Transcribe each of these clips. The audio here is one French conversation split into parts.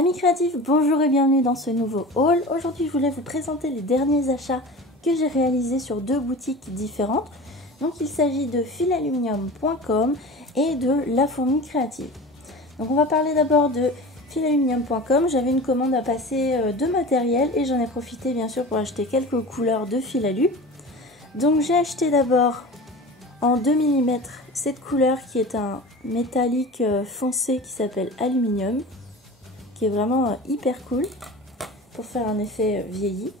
Amis créatifs, bonjour et bienvenue dans ce nouveau haul. Aujourd'hui je voulais vous présenter les derniers achats que j'ai réalisés sur deux boutiques différentes. Donc il s'agit de filaluminium.com et de La Fourmi Créative. Donc on va parler d'abord de filaluminium.com. J'avais une commande à passer de matériel et j'en ai profité bien sûr pour acheter quelques couleurs de filalu. Donc j'ai acheté d'abord en 2 mm cette couleur qui est un métallique foncé qui s'appelle aluminium, qui est vraiment hyper cool pour faire un effet vieilli.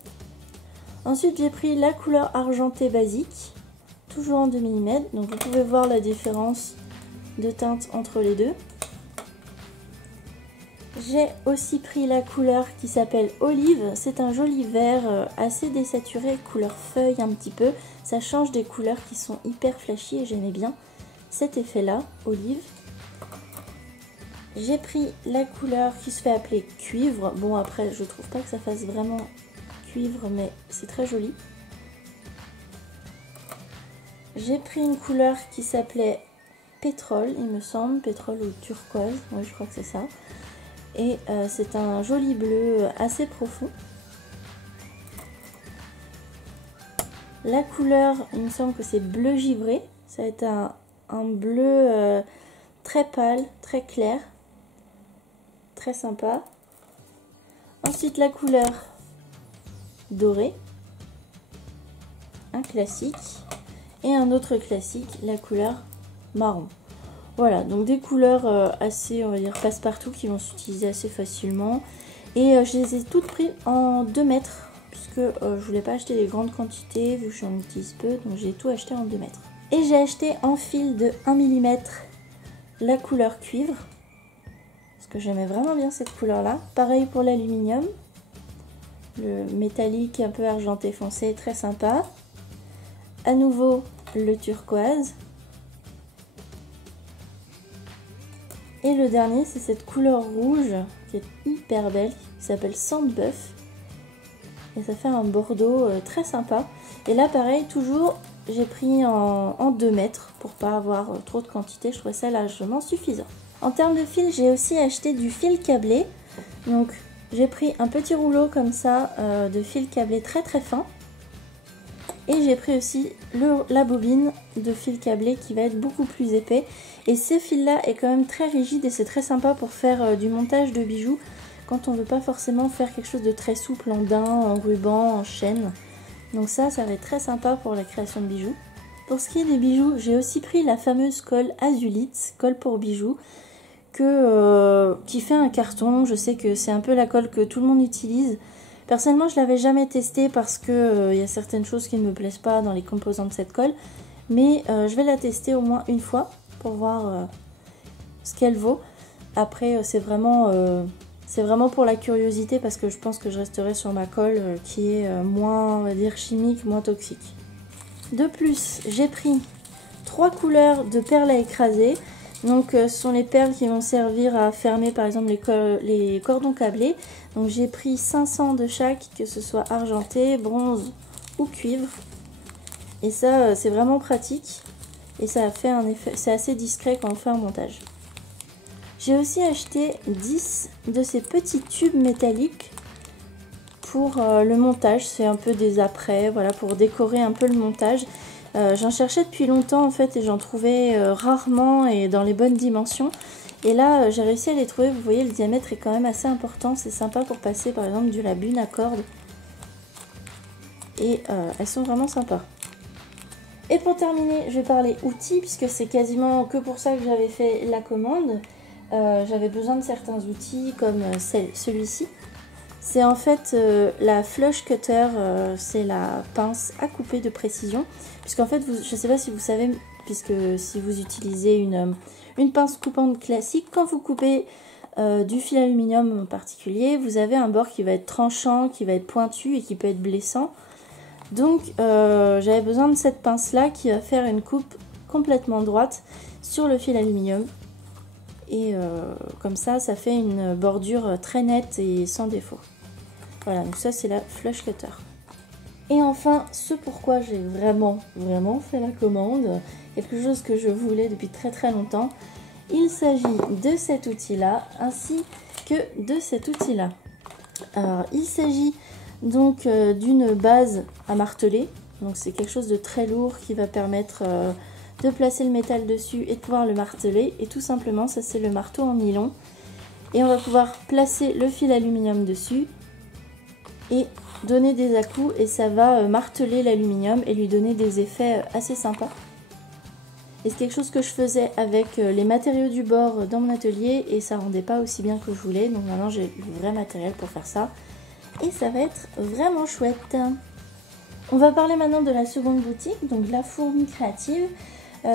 Ensuite j'ai pris la couleur argentée basique, toujours en 2 mm, donc vous pouvez voir la différence de teinte entre les deux. J'ai aussi pris la couleur qui s'appelle olive, c'est un joli vert assez désaturé, couleur feuille un petit peu, ça change des couleurs qui sont hyper flashy et j'aimais bien cet effet là, olive. J'ai pris la couleur qui se fait appeler cuivre. Bon après je trouve pas que ça fasse vraiment cuivre mais c'est très joli. J'ai pris une couleur qui s'appelait pétrole il me semble, pétrole ou turquoise, oui je crois que c'est ça. Et c'est un joli bleu assez profond. La couleur il me semble que c'est bleu givré, ça va être un bleu très pâle, très clair. Très sympa. Ensuite la couleur dorée, un classique, et un autre classique, la couleur marron. Voilà, donc des couleurs assez, on va dire, passe-partout qui vont s'utiliser assez facilement. Et je les ai toutes prises en 2 mètres, puisque je voulais pas acheter des grandes quantités, vu que j'en utilise peu, donc j'ai tout acheté en 2 mètres. Et j'ai acheté en fil de 1 mm la couleur cuivre, que j'aimais vraiment bien cette couleur là. Pareil pour l'aluminium, le métallique un peu argenté foncé, très sympa. À nouveau le turquoise. Et le dernier c'est cette couleur rouge qui est hyper belle, qui s'appelle Sandbuff. Et ça fait un bordeaux très sympa. Et là pareil, toujours j'ai pris en 2 mètres pour pas avoir trop de quantité, je trouvais ça largement suffisant. En termes de fil, j'ai aussi acheté du fil câblé. Donc j'ai pris un petit rouleau comme ça de fil câblé très très fin. Et j'ai pris aussi la bobine de fil câblé qui va être beaucoup plus épais. Et ce fil là est quand même très rigide et c'est très sympa pour faire du montage de bijoux. Quand on ne veut pas forcément faire quelque chose de très souple en daim, en ruban, en chaîne. Donc ça va être très sympa pour la création de bijoux. Pour ce qui est des bijoux, j'ai aussi pris la fameuse colle Azulite, colle pour bijoux. Qui fait un carton. Je sais que c'est un peu la colle que tout le monde utilise. Personnellement je l'avais jamais testée parce que y a certaines choses qui ne me plaisent pas dans les composants de cette colle, mais je vais la tester au moins une fois pour voir ce qu'elle vaut. Après c'est vraiment pour la curiosité parce que je pense que je resterai sur ma colle qui est moins, on va dire, chimique, moins toxique. De plus j'ai pris 3 couleurs de perles à écraser. Donc ce sont les perles qui vont servir à fermer par exemple les cordons câblés. Donc j'ai pris 500 de chaque, que ce soit argenté, bronze ou cuivre. Et ça c'est vraiment pratique. Et ça a fait un effet, c'est assez discret quand on fait un montage. J'ai aussi acheté 10 de ces petits tubes métalliques pour le montage. C'est un peu des apprêts, voilà, pour décorer un peu le montage. J'en cherchais depuis longtemps en fait et j'en trouvais rarement et dans les bonnes dimensions. Et là j'ai réussi à les trouver. Vous voyez, le diamètre est quand même assez important. C'est sympa pour passer par exemple la bune à cordes. Et elles sont vraiment sympas. Et pour terminer, je vais parler outils puisque c'est quasiment que pour ça que j'avais fait la commande. J'avais besoin de certains outils comme celui-ci. C'est en fait la flush cutter, c'est la pince à couper de précision. Puisqu'en fait, je ne sais pas si vous savez, puisque si vous utilisez une pince coupante classique, quand vous coupez du fil aluminium en particulier, vous avez un bord qui va être tranchant, qui va être pointu et qui peut être blessant. Donc j'avais besoin de cette pince là qui va faire une coupe complètement droite sur le fil aluminium. Et comme ça fait une bordure très nette et sans défaut. Voilà, donc ça c'est la flush cutter. Et enfin, ce pourquoi j'ai vraiment fait la commande, quelque chose que je voulais depuis très longtemps. il s'agit de cet outil-là ainsi que de cet outil-là. Alors, il s'agit donc d'une base à marteler. Donc c'est quelque chose de très lourd qui va permettre de placer le métal dessus et de pouvoir le marteler. Et tout simplement, ça c'est le marteau en nylon. Et on va pouvoir placer le fil aluminium dessus et donner des à-coups. Et ça va marteler l'aluminium et lui donner des effets assez sympas. Et c'est quelque chose que je faisais avec les matériaux du bord dans mon atelier. Et ça rendait pas aussi bien que je voulais. Donc maintenant j'ai le vrai matériel pour faire ça. Et ça va être vraiment chouette. On va parler maintenant de la seconde boutique, donc la fourmi créative,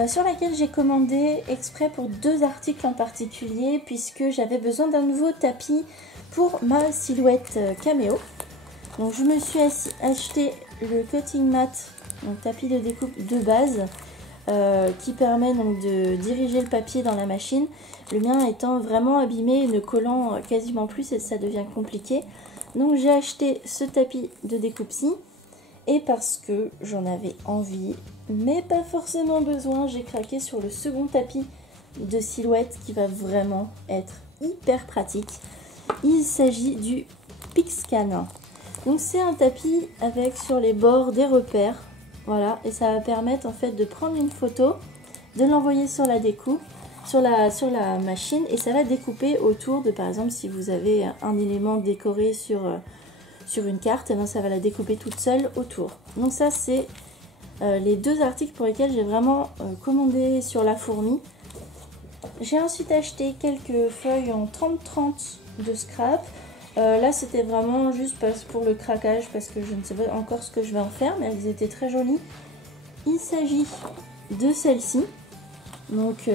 sur laquelle j'ai commandé exprès pour 2 articles en particulier, puisque j'avais besoin d'un nouveau tapis pour ma silhouette caméo. Donc je me suis acheté le cutting mat, donc tapis de découpe de base, qui permet donc de diriger le papier dans la machine. Le mien étant vraiment abîmé et ne collant quasiment plus, et ça devient compliqué. Donc j'ai acheté ce tapis de découpe-ci. Et parce que j'en avais envie, mais pas forcément besoin, j'ai craqué sur le second tapis de silhouette qui va vraiment être hyper pratique. Il s'agit du Pixscan. Donc c'est un tapis avec sur les bords des repères. Voilà, et ça va permettre en fait de prendre une photo, de l'envoyer sur la découpe, sur la machine, et ça va découper autour de, par exemple, si vous avez un élément décoré sur une carte, et bien ça va la découper toute seule autour. Donc ça c'est les 2 articles pour lesquels j'ai vraiment commandé sur la fourmi. J'ai ensuite acheté quelques feuilles en 30-30 de scrap. Là c'était vraiment juste pour le craquage, parce que je ne sais pas encore ce que je vais en faire, mais elles étaient très jolies. Il s'agit de celle-ci. Donc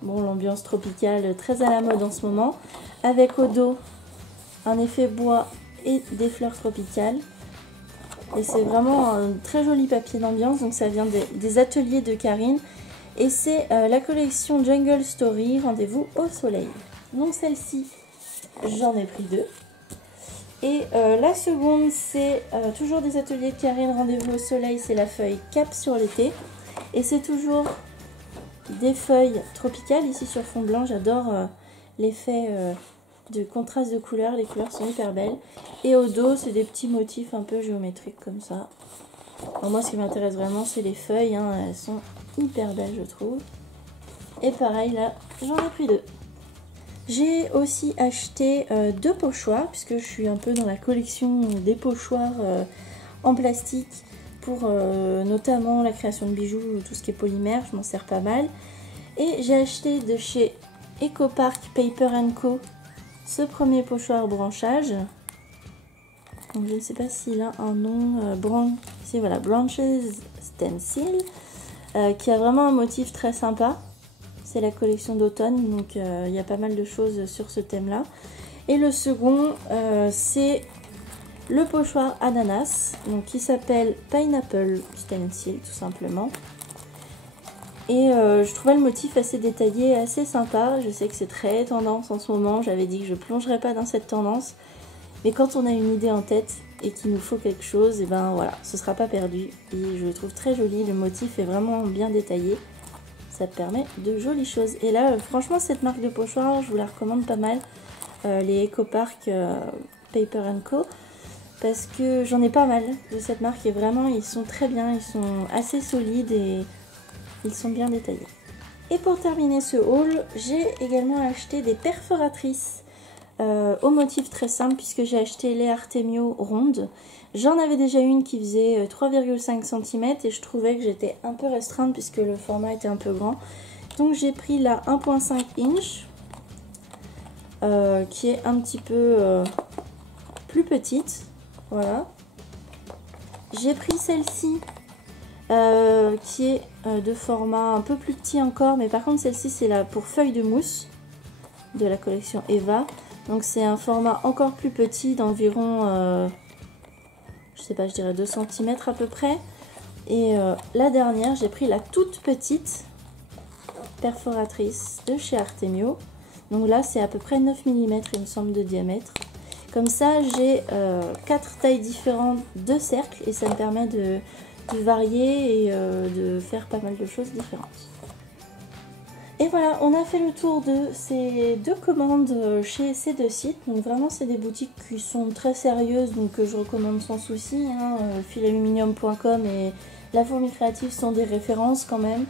bon, l'ambiance tropicale très à la mode en ce moment, avec au dos un effet bois et des fleurs tropicales. Et c'est vraiment un très joli papier d'ambiance. Donc ça vient des ateliers de Karine. Et c'est la collection Jungle Story, Rendez-vous au soleil. Donc celle-ci, j'en ai pris 2. Et la seconde, c'est toujours des ateliers de Karine, Rendez-vous au soleil. C'est la feuille Cap sur l'été. Et c'est toujours des feuilles tropicales ici sur fond blanc. J'adore l'effet de contraste de couleurs. Les couleurs sont hyper belles. Et au dos, c'est des petits motifs un peu géométriques comme ça. Alors moi, ce qui m'intéresse vraiment, c'est les feuilles. Hein. Elles sont hyper belles, je trouve. Et pareil, là, j'en ai pris 2. J'ai aussi acheté 2 pochoirs, puisque je suis un peu dans la collection des pochoirs en plastique pour notamment la création de bijoux, tout ce qui est polymère, je m'en sers pas mal. Et j'ai acheté de chez EcoPark Paper & Co ce premier pochoir branchage. Donc je ne sais pas s'il a un nom, voilà, Branches Stencil, qui a vraiment un motif très sympa. C'est la collection d'automne, donc il y a pas mal de choses sur ce thème-là. Et le second, c'est le pochoir ananas, donc qui s'appelle Pineapple Stencil, tout simplement. Et je trouvais le motif assez détaillé, assez sympa. Je sais que c'est très tendance en ce moment. J'avais dit que je ne plongerais pas dans cette tendance. Mais quand on a une idée en tête et qu'il nous faut quelque chose, et ben voilà, ce ne sera pas perdu. Et je le trouve très joli. Le motif est vraiment bien détaillé. Ça permet de jolies choses. Et là, franchement, cette marque de pochoir, je vous la recommande pas mal. Les EcoPark Paper & Co. Parce que j'en ai pas mal de cette marque. Et vraiment, ils sont très bien. Ils sont assez solides et ils sont bien détaillés. Et pour terminer ce haul, j'ai également acheté des perforatrices au motif très simple, puisque j'ai acheté les Artemio rondes. J'en avais déjà une qui faisait 3,5 cm et je trouvais que j'étais un peu restreinte puisque le format était un peu grand. Donc j'ai pris la 1,5 inch qui est un petit peu plus petite. Voilà. J'ai pris celle-ci qui est de format un peu plus petit encore, mais par contre celle-ci c'est là pour feuille de mousse de la collection Eva. Donc c'est un format encore plus petit d'environ, je sais pas, je dirais 2 cm à peu près. Et la dernière, j'ai pris la toute petite perforatrice de chez Artemio. Donc là c'est à peu près 9 mm il me semble de diamètre. Comme ça j'ai 4 tailles différentes de cercles et ça me permet de varier et de faire pas mal de choses différentes. Et voilà, on a fait le tour de ces deux commandes chez ces deux sites. Donc vraiment, c'est des boutiques qui sont très sérieuses, donc que je recommande sans souci. Hein. Filaluminium.com et La Fourmi Créative sont des références quand même.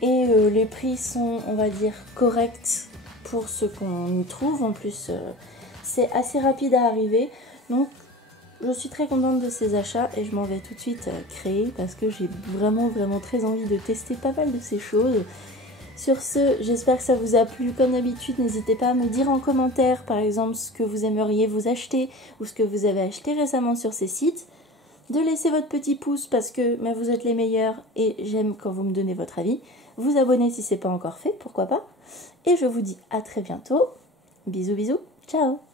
Et les prix sont, on va dire, corrects pour ce qu'on y trouve. En plus, c'est assez rapide à arriver. Donc, je suis très contente de ces achats et je m'en vais tout de suite créer parce que j'ai vraiment très envie de tester pas mal de ces choses. Sur ce, j'espère que ça vous a plu. Comme d'habitude, n'hésitez pas à me dire en commentaire, par exemple, ce que vous aimeriez vous acheter ou ce que vous avez acheté récemment sur ces sites. De laisser votre petit pouce parce que vous êtes les meilleurs et j'aime quand vous me donnez votre avis. Vous abonner si ce n'est pas encore fait, pourquoi pas. Et je vous dis à très bientôt. Bisous bisous, ciao.